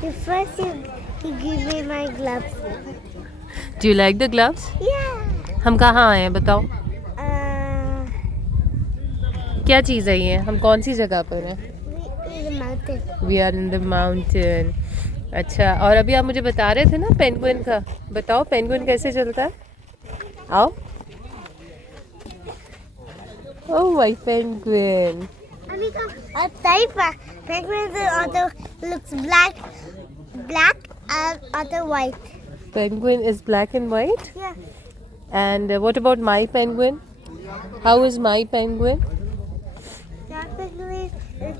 First you give me my gloves. Do you like the gloves? Yeah. हम कहाँ आए हैं बताओ, Uh, क्या चीज़ है ये, हम कौन सी जगह पर हैं? in the mountain. We are in the mountain. अच्छा, और अभी आप मुझे बता रहे थे ना पेंगुइन का, बताओ पेंगुइन कैसे चलता है, आओ। Oh my penguin. A type penguin other looks black and other white. Penguin is black and white. Yeah. And what about my penguin? How is my penguin? That penguin is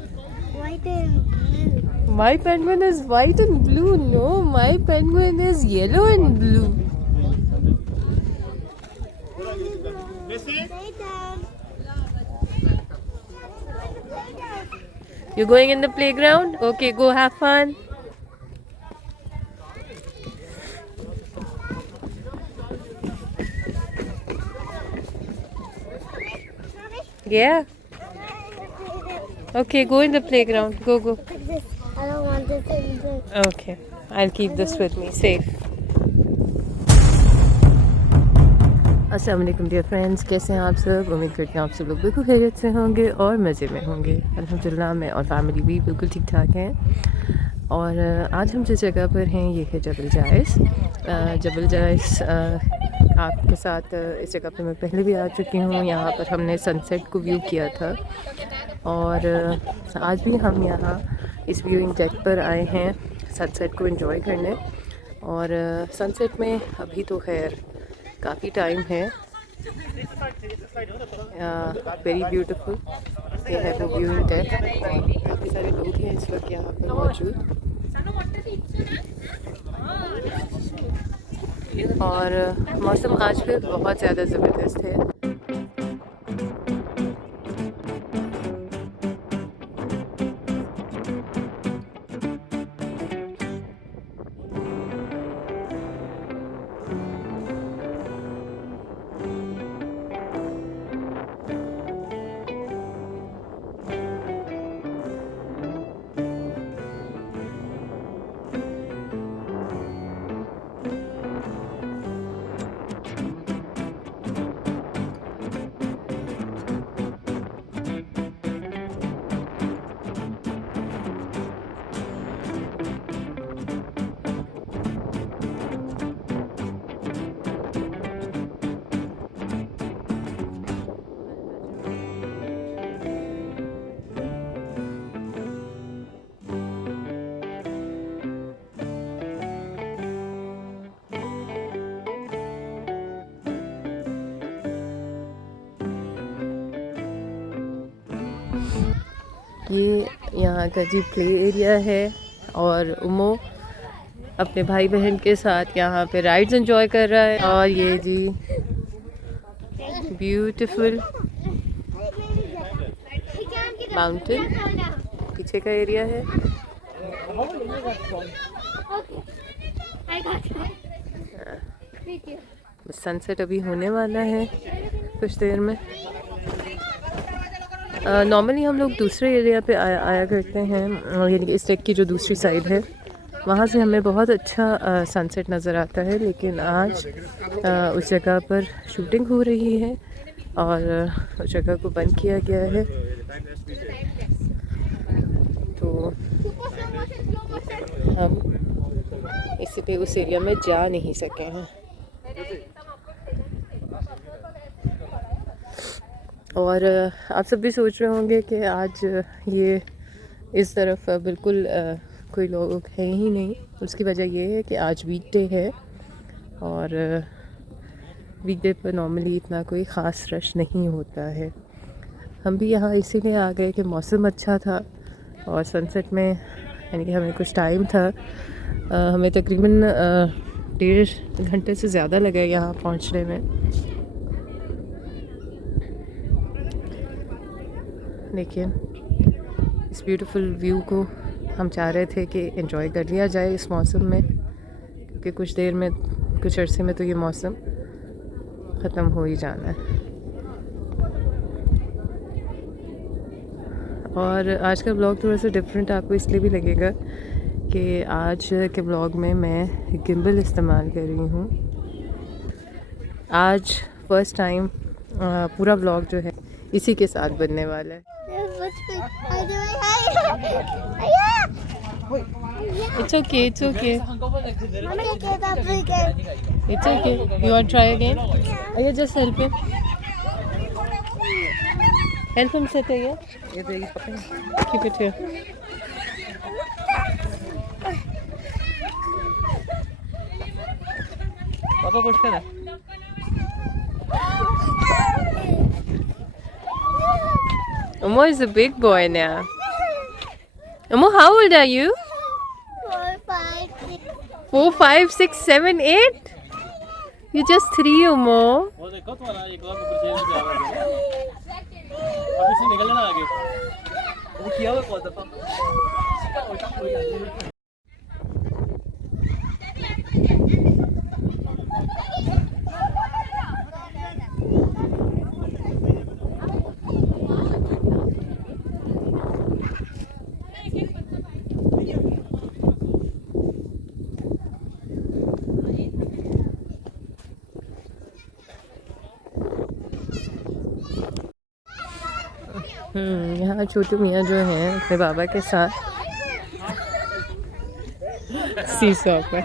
white and blue. My penguin is white and blue. No, my penguin is yellow and blue. Stay down. You're going in the playground? Okay, go have fun. Yeah. Okay, go in the playground. Go, go. This, I don't want this anymore. Okay, I'll keep this with me, safe. अस्सलाम वालेकुम dear friends, कैसे हैं आप सब? उम्मीद करते हैं आप सब लोग बिल्कुल खैरियत से होंगे और मज़े में होंगे। अल्हम्दुलिल्लाह मैं और फैमिली भी बिल्कुल ठीक ठाक हैं। और आज हम जिस जगह पर हैं ये है जबल जाइस। जबल जाइस आपके साथ इस जगह पर मैं पहले भी आ चुकी हूँ। यहाँ पर हमने सनसेट को व्यू किया था और आज भी हम यहाँ इस व्यूइंग डेक पर आए हैं सनसेट को एंजॉय करने। और सनसेट में अभी तो खैर काफ़ी टाइम है। वेरी ब्यूटीफुल ये है वो व्यूइंग डेक और काफ़ी सारे लोग हैं इस वक्त यहाँ पर मौजूद। और मौसम आज भी बहुत ज़्यादा ज़बरदस्त है। ये यहाँ का जी प्ले एरिया है और उमो अपने भाई बहन के साथ यहाँ पे राइड्स एंजॉय कर रहा है। और ये जी ब्यूटीफुल माउंटेन पीछे का एरिया है। सनसेट अभी होने वाला है कुछ देर में। नॉर्मली हम लोग दूसरे एरिया पे आया करते हैं, यानी कि इस ट्रैक की जो दूसरी साइड है वहाँ से हमें बहुत अच्छा सनसेट नज़र आता है। लेकिन आज उस जगह पर शूटिंग हो रही है और उस जगह को बंद किया गया है, तो हम इसलिए उस एरिया में जा नहीं सके हैं। और आप सब भी सोच रहे होंगे कि आज ये इस तरफ बिल्कुल कोई लोग हैं ही नहीं। उसकी वजह ये है कि आज वीकडे है और वीकडे पर नॉर्मली इतना कोई ख़ास रश नहीं होता है। हम भी यहाँ इसीलिए आ गए कि मौसम अच्छा था और सनसेट में यानी कि हमें कुछ टाइम था। हमें तकरीबन 1.5 घंटे से ज़्यादा लगा यहाँ पहुँचने में। लेकिन इस ब्यूटीफुल व्यू को हम चाह रहे थे कि एंजॉय कर लिया जाए इस मौसम में, क्योंकि कुछ देर में कुछ अरसे में तो ये मौसम ख़त्म हो ही जाना है। और आज का ब्लॉग थोड़ा सा डिफरेंट आपको इसलिए भी लगेगा कि आज के व्लॉग में मैं गिम्बल इस्तेमाल कर रही हूँ। आज फर्स्ट टाइम पूरा व्लॉग जो है इसी के साथ बनने वाला है। It's okay, it's okay. It's okay. You want to try again? Yeah, just help him. Help him sit here. Keep it here. पापा पुश कर। Amo is a big boy now. Amo, how old are you? 4, 5, 6, 7, 8? You're just 3, Amo. वो देखो तुम्हारा एक और ऊपर change किया हुआ है। अब इसे निकल लेना आगे। वो किया हुआ बहुत दफा। यहाँ छोटू मियाँ जो हैं अपने बाबा के साथ सीसॉ पर।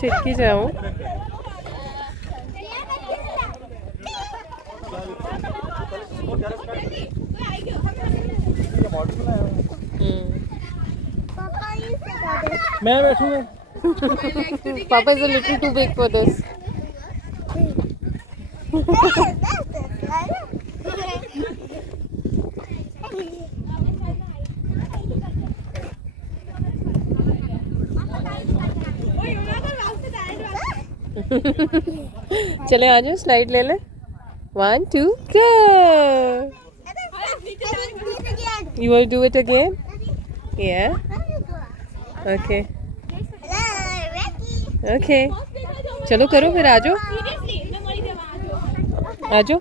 चिटकी जाऊँ। मैं बैठूंगा। Papa is a little too big for this. चले आ जाओ, स्लाइड ले ले। 1, 2, go! You want to do it again? Yeah. Okay. Okay. चलो करो फिर, आ जाओ आ जाओ।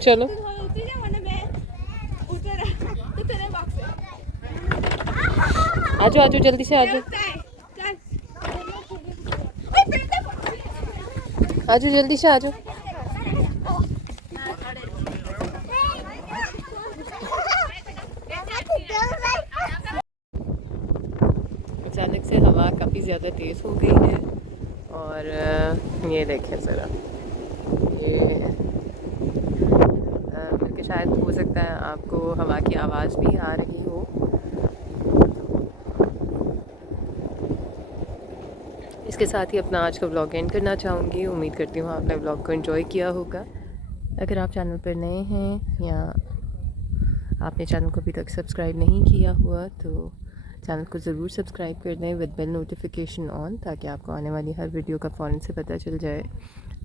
चलो आ जाओ जल्दी से आ जाओ जल्दी से आ जाओ। अचानक से हवा काफ़ी ज़्यादा तेज़ हो गई है और ये देखें ज़रा, ये बल्कि शायद हो सकता है आपको हवा की आवाज़ भी आ रही हो। इसके साथ ही अपना आज का व्लॉग एंड करना चाहूँगी। उम्मीद करती हूँ आपने व्लॉग को एंजॉय किया होगा। अगर आप चैनल पर नए हैं या आपने चैनल को अभी तक सब्सक्राइब नहीं किया हुआ तो चैनल को ज़रूर सब्सक्राइब कर दें विद बेल नोटिफिकेशन ऑन, ताकि आपको आने वाली हर वीडियो का फ़ौरन से पता चल जाए।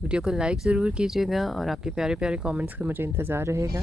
वीडियो को लाइक ज़रूर कीजिएगा और आपके प्यारे प्यारे कमेंट्स का मुझे इंतज़ार रहेगा।